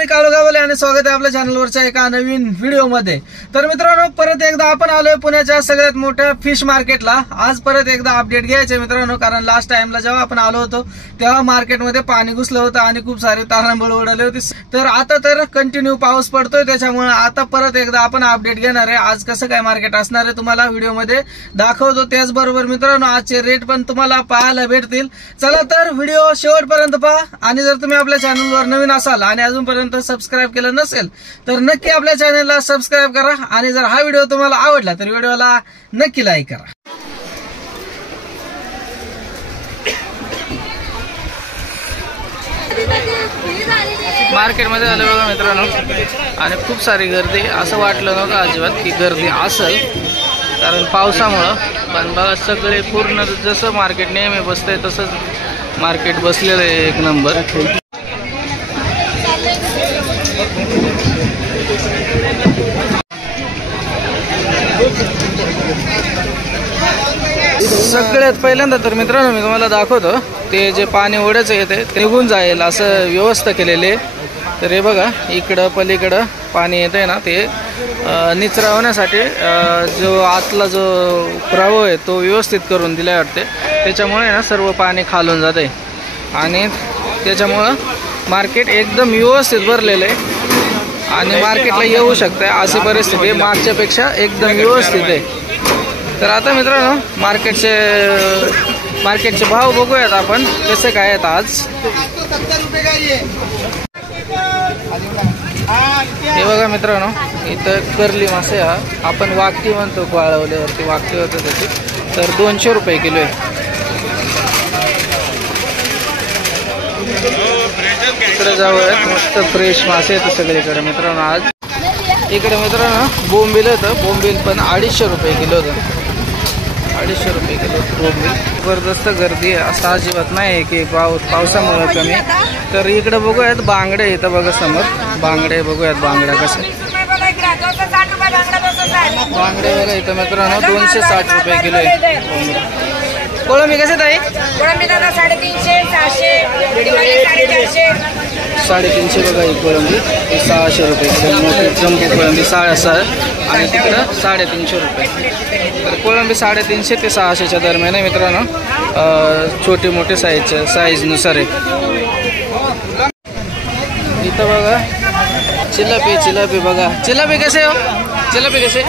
मी काळू गावले आणि स्वागत आहे आपल्या चॅनलवरच्या एका नवीन व्हिडिओमध्ये। तर मित्रांनो, परत एकदा आपण आलोय पुण्याच्या सगळ्यात मोठ्या फिश मार्केटला। आज परत एकदा अपडेट घ्यायचे मित्रांनो, कारण लास्ट टाइमला जेव्हा आपण आलो होतो तेव्हा मार्केटमध्ये पाणी घुसलं होतं आणि खूप सारे तारांबळ उडाले होते। तर आता तर कंटिन्यू पाऊस पडतोय, त्याच्यामुळे आता परत एकदा आपण अपडेट घेणार आहे। आज कसं काय मार्केट असणार आहे तुम्हाला व्हिडिओमध्ये दाखवतो। त्याचबरोबर मित्रांनो, आजचे रेट पण तुम्हाला पाहायला भेटतील। चला तर व्हिडिओ शेवटपर्यंत पहा आणि जर तुम्ही आपल्या चॅनलवर नवीन असाल आणि अजूनपर्यंत सबस्क्राइब केलं नसेल तर नक्की आपल्या चॅनलला सबस्क्राइब करा आणि जर हा व्हिडिओ तुम्हाला आवडला तर व्हिडिओला नक्की लाईक करा। मार्केटमध्ये आलो बघा मित्रांनो, आणि खूप सारी गर्दी। असं वाटलं नव्हतं अजिबात की गर्दी असेल, कारण पावसामुळं। पण बघा सगळे पूर्ण जसं मार्केट नेहमी बसतंय तसंच मार्केट बसलेलं आहे, एक नंबर। सगळ्यात पहिल्यांदा तर मित्रांनो मी तुम्हाला दाखवतो, ते जे पाणी ओढ्याचं येते ते निघून जाईल असं व्यवस्था केलेली आहे। तर हे बघा, इकडं पलीकडं पाणी येतंय ना, ते निचरा होण्यासाठी जो आतला जो प्रवाह आहे तो व्यवस्थित करून दिला वाटते। त्याच्यामुळे ना सर्व पाणी खालून जाते आणि त्याच्यामुळं मार्केट एकदम व्यवस्थित भरलेलं आहे आणि मार्केटला येऊ शकते अशी परिस्थिती मागच्यापेक्षा एकदम व्यवस्थित आहे। तर आता मित्रांनो मार्केटचे भाव बघूयात आपण कसे काय आहेत आज। हे बघा मित्रांनो, इथं कर्ली मासे आपण वाकटी म्हणतो, वाळवल्यावरती वाकटी होतं त्याची। तर 200 रुपये किलो आहे। इकडे जाऊयात, मस्त फ्रेश मासे आहेत सगळीकडे मित्रांनो। आज इकडे मित्रांनो बोंबील होतं, बोंबील पण 250 रुपये किलो होतं। 250 रुपये किलो बोंबील। जबरदस्त गर्दी आहे, असं अजिबात नाही की पावसामुळे कमी। तर इकडे बघूयात बांगडे, इथं बघा समोर बांगडे बघूयात, बांगड्या कसे बांगडे बघा इथं मित्रांनो 260 रुपये किलो आहे। कोळंबी कसे ताई? कोळंबी दादा 350, 400, 350 बघा ही कोळंबी, 600 रुपये किलो। मोठी जंबू कोळंबी 650 आणि तिकडं 350 रुपये। तर कोळंबी 350 ते 600च्या दरम्यान आहे मित्रांनो, छोटे मोठे साईजनुसार आहे। इथं बघा चिलापी बघा, चिलापी कसे हो? चिलापी कसे?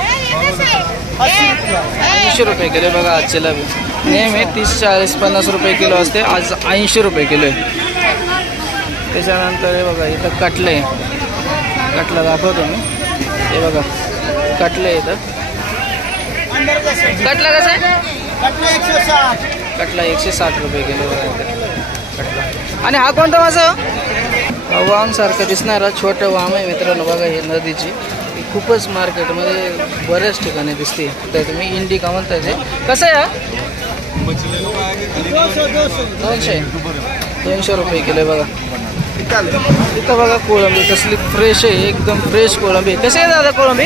80 रुपये किलो बघा आज चिलापी। नेहमी 30, 40, 50 रुपये किलो असते, आज 80 रुपये किलो आहे। त्याच्यानंतर हे बघा इथं कटले, कटला दाखवतो मी। हे बघा कटले इथं, कटला कसं आहे? कटला 160 रुपये किलो कटला। आणि हा कोणता मासा? वाम सारखं दिसणारा छोटं वाम आहे मित्रांनो। बघा हे नदीची खूपच मार्केटमध्ये बऱ्याच ठिकाणी दिसते। तर तुम्ही इंडिका म्हणताय ते कसं आहे? 200 रुपये किलो बघा। इथं बघा कोळंबी कसली फ्रेश आहे, एकदम फ्रेश कोळंबी। कसे आहे दादा कोळंबी?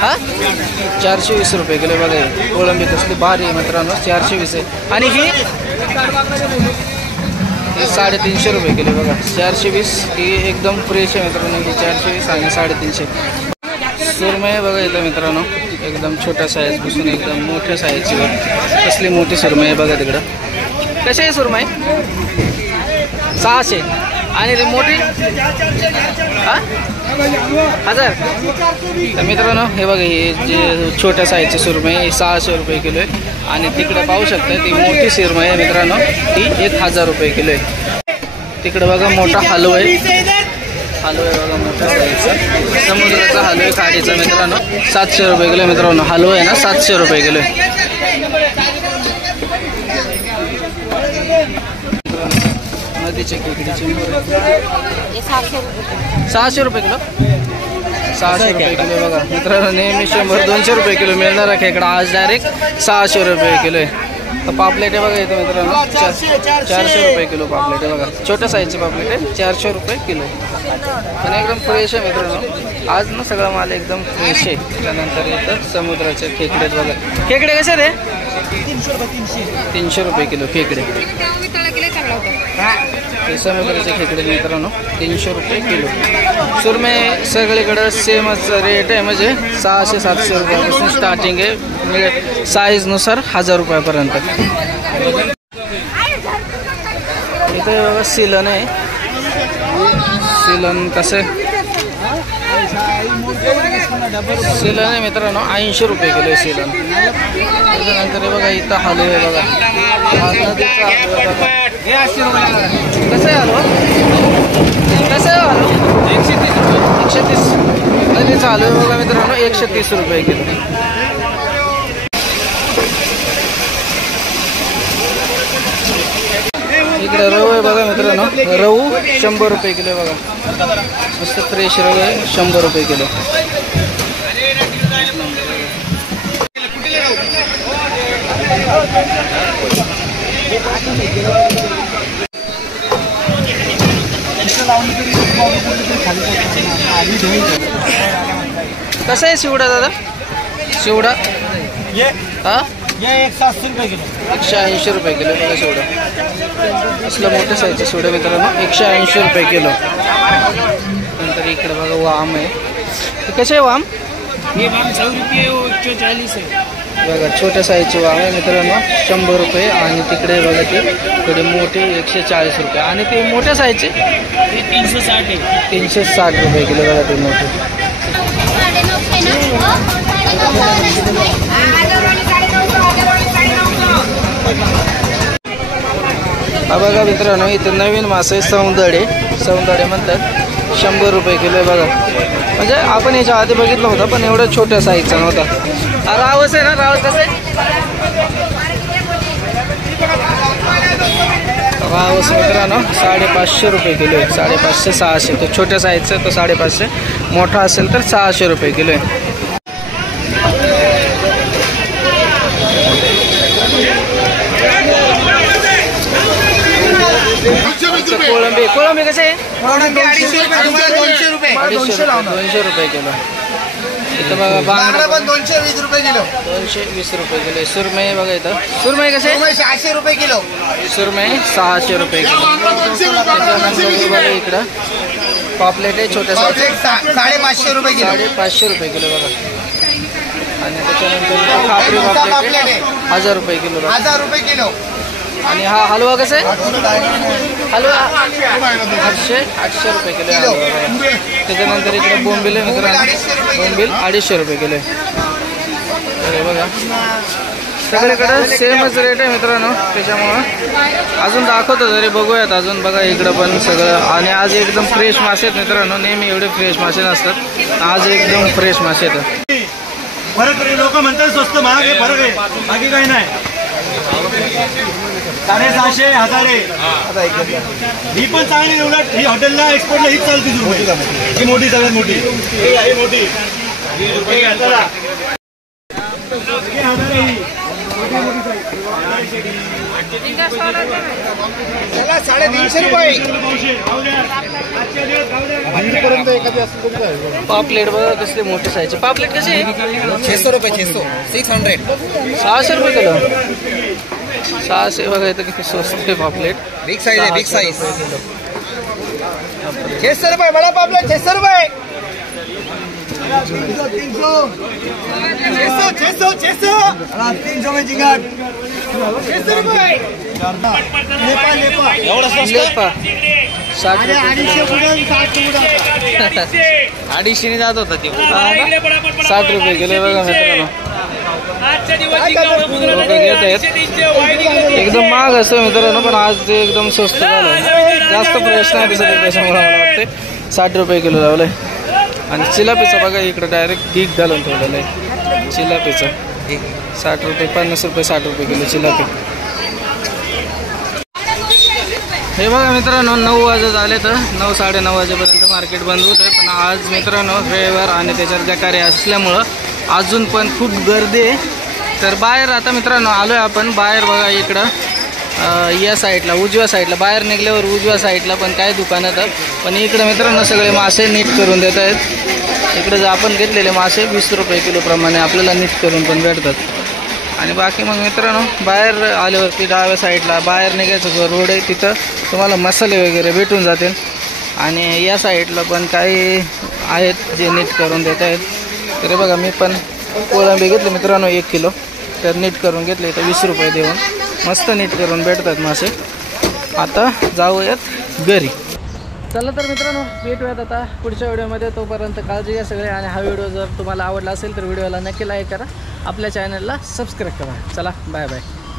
हा 420 रुपये किलो बघा। कोळंबी कसली भारी आहे मित्रांनो, 420 आहे। आणि ही 350 रुपये किलो बघा, 420 ही एकदम फ्रेश आहे मित्रांनो। ही 420 आणि 350। सुरमई बघा इथं मित्रांनो, एकदम छोट्या साईज पासून एकदम मोठ्या साईजची कसली मोठी सुरमई आहे बघा तिकडं। कशी आहे सुरमई? 600 आणि ती मोठी 1000। तर मित्रांनो हे बघा, हे जे छोट्या साईजची सुरमई 600 रुपये किलो आहे। आणि तिकडे पाहू शकता ती मोठी सुरमई आहे मित्रांनो, ती 1000 रुपये किलो आहे। तिकडे बघा मोठा हलवा आहे, हलवा आहे बघा मोठा साईजचा, समुद्राचा हलवा आहे खाडीचा मित्रांनो, 700 रुपये किलो मित्रांनो। हलवा आहे ना 700 रुपये किलो आहे। नदीचे खेकडीचे 600 रुपये किलो, 600 रुपये किलो बघा मित्रांनो। नेहमी 100-200 रुपये किलो मिळणारा खेकडा आज डायरेक्ट 600 रुपये किलो आहे। तर पापलेट आहे बघा इथं मित्रांनो, 400 रुपये किलो पापलेट आहे बघा। छोट्या साईजची पापलेट आहे, 400 रुपये किलो आणि एकदम फ्रेश आहे मित्रांनो। आज ना सगळा माल एकदम फ्रेश आहे। त्यानंतर इथं समुद्राचे खेकडे बघा। खेकडे कसे रे? 300 रुपये किलो खेकडे। समुद्राचे खेकडे मित्रांनो 300 रुपये किलो. सुरमई सगळीकडे सेमच रेट आहे, म्हणजे 600-700 रुपयापासून स्टार्टिंग आहे, साईजनुसार 1000 रुपयापर्यंत. इथे बघा सिलन आहे. सिलन कसं आहे? सिलन आहे मित्रांनो 80 रुपये किलो आहे सिलन. त्याच्यानंतर बघा इथं हलवा आहे बघा, नदीचा हलवा बघा. कसं आहे हलवा? कसं आहे हलवा? 130. नदीचा हलवा बघा मित्रांनो 130 रुपये किलो. इकडे रव आहे बघा मित्रांनो, रवू 100 रुपये किलो बघा. मस्त फ्रेश रव आहे 100 रुपये किलो. कसं आहे शिवडा दादा? शिवडा हा 180 रुपये किलो बघा शिवडा. असलं मोठं साईजचं शिवडा मित्रांनो 180 रुपये किलो. नंतर इकडे बघा वाम आहे. कसे आहे वाम? ये वाम 100 रुपये 140 आहे बघा. छोट्या साईजचे वाम आहे मित्रांनो 100 रुपये. आणि तिकडे बघा ते थोडे मोठे 140 रुपये. आणि ते मोठ्या साईजचे 360 आहे 360 रुपये किलो बघा ते मोठे. हा बघा मित्रांनो इथं नवीन मासे सौंदळे म्हणतात 100 रुपये किलो आहे बघा. म्हणजे आपण याच्या आधी बघितलं होतं पण एवढं छोट्या साईजचा नव्हता. हा रावस आहे ना? रावस कसं आहे? रावस मित्रांनो 550 रुपये किलो आहे. 550-600. तो छोट्या साईजचा तो 550. मोठा असेल तर 600 रुपये किलो आहे. कोळंबी कसे आहे? 200 रुपये 200 रुपये किलो. इथं बघा बांगडा पण 220 रुपये किलो 220 रुपये किलो. सुरमई बघा इथं. सुरमई कसे? 600 रुपये किलो. सुरमई 600 रुपये किलो. बघा इकडं पॉपलेट आहे छोट्या साईज 550 रुपये किलो 550 रुपये किलो बघा. आणि त्याच्यानंतर खापरी पॉपलेट आहे 1000 रुपये किलो. 1000 रुपये किलो. आणि हा हलवा कसा आहे? हलवा 800 रुपये किलो आहे. त्याच्यानंतर इकडे बोंबील आहे मित्रांनो. बोंबील 250 रुपये किलो आहे. बघा सगळीकडे सेमच रेट आहे मित्रांनो. त्याच्यामुळं अजून दाखवतो जरी बघूयात अजून. बघा इकडं पण सगळं. आणि आज एकदम फ्रेश मासे आहेत मित्रांनो. नेहमी एवढे फ्रेश मासे नसतात, आज एकदम फ्रेश मासे आहेत. फरक लोक म्हणतात स्वस्त महाग आहे, फरक आहे बाकी काही नाही. 650 1000 आहे. ही पण चांगली. उलट ही हॉटेलला एक्सपोर्टला हीच चालते ही मोठी सगळ्यात मोठी. ही मोठी 350 रुपये. पापलेट बघा कसले मोठे साईजचे. पापलेट कसे? 600 रुपये 600 600 600 रुपये किलो. 600 बघा इथं किती स्वस्त आहे पापलेट. बिग साइज है बिग साइज. 600 रुपये बड़ा पापलेट 600 रुपये. 300 में जिंगाट 600 रुपये. लेपा 60 रुपये. 250 जात होता ते 60 रुपये किलो बघा मित्रांनो. लोक घेत आहेत. एकदम महाग असतं मित्रांनो, पण आज ते एकदम स्वस्त झालं. जास्त प्रश्न नाही दिसत त्याच्यामुळे मला वाटते 60 रुपये किलो लावलंय. आणि चिलापीचा बघा इकडं डायरेक्ट गीक घालून ठेवलेलं आहे. चिलापीचा 60 रुपये 50 रुपये 60 रुपये किलो चिलापी. हे बघा मित्रांनो 9 वाजत आले तर 9-9:30 वाजेपर्यंत मार्केट बंद होतं. पण आज मित्रांनो रविवार आणि त्याच्यात गटारे असल्यामुळं अजून पण खूप गर्दी आहे. तर बाहेर आता मित्रांनो आलो आहे आपण बाहेर. बघा इकडं या साईडला उजव्या साईडला बाहेर निघल्यावर उजव्या साईडला पण काय दुकानात. पण इकडं मित्रांनो सगळे मासे नीट करून देत आहेत. इकडं जर आपण घेतलेले मासे 20 रुपये किलो प्रमाणे आपल्याला नीट करून पण भेटतात. आणि बाकी मग मित्रांनो बाहेर आल्यावरती डाव्या साईडला बाहेर निघायचा जो रोड आहे तिथं तुम्हाला मसाले वगैरे भेटून जातील. आणि या साईडला पण काही आहेत जे नीट करून देत आहेत. तरी बघा मी पण कोळंबी घेतली मित्रांनो 1 किलो, तर नीट करून घेतले तर 20 रुपये देऊन मस्त नीट करून भेटतात मासे. आता जाऊयात घरी. चला तर मित्रांनो भेटूयात आता पुढच्या व्हिडिओमध्ये. तोपर्यंत काळजी घ्या सगळे. आणि हा व्हिडिओ जर तुम्हाला आवडला असेल तर व्हिडिओला नक्की लाईक करा, आपल्या चॅनलला सबस्क्राईब करा. चला बाय बाय.